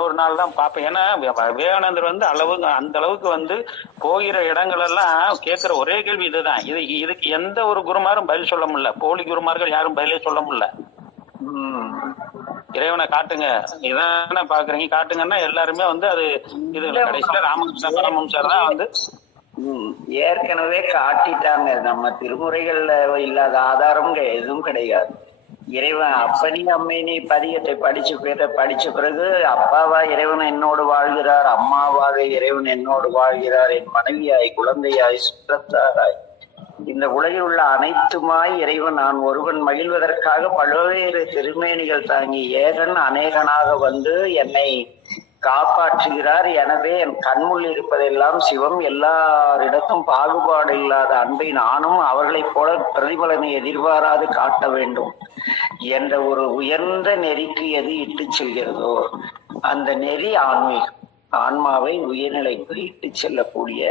இன்னொரு நாள் தான் பார்ப்பேன். ஏன்னா விவேகானந்தர் வந்து அளவு அந்த அளவுக்கு வந்து போகிற இடங்கள் எல்லாம் கேட்கிற ஒரே கேள்வி இதுதான். இது இதுக்கு எந்த ஒரு குருமாரும் பதில் சொல்ல முடியல. போலி குருமார்கள் யாரும் பதிலே சொல்ல முடியல. இறைவனை காட்டுங்க. இதானே பாக்குறீங்க காட்டுங்கன்னா எல்லாருமே வந்து அது இது கடைசியில ராமகிருஷ்ண பரமஹம்சர் தான் வந்து. ஏற்கனவே காட்டிட்டாங்க. நம்ம திருமுறைகள்ல இல்லாத ஆதாரம் எதுவும் கிடையாது. இறைவன் அப்பனி அம்மனி பதியத்தை படிச்சு பிற படிச்ச பிறகு அப்பாவா இறைவன் என்னோடு வாழ்கிறார் அம்மாவாக இறைவன் என்னோடு வாழ்கிறார் என் மனைவியாய் குழந்தையாய் சுற்றத்தாராய். இந்த உலகில் உள்ள அனைத்துமாய் இறைவன் நான் ஒருவன் மகிழ்வதற்காக பல்வேறு திருமேனிகள் தாங்கி ஏகன் அநேகனாக வந்து என்னை காப்பாற்றுகிறார். எனவே என் கண்முள் இருப்பதெல்லாம் சிவம். எல்லாரிடத்தும் பாகுபாடு இல்லாத அன்பை நானும் அவர்களைப் போல பிரதிபலனை எதிர்பாராது காட்ட வேண்டும் என்ற ஒரு உயர்ந்த நெறிக்கு எது இட்டு செல்கிறதோ அந்த நெறி ஆன்மீகம். ஆன்மாவை உயர்நிலைக்கு இட்டு செல்லக்கூடிய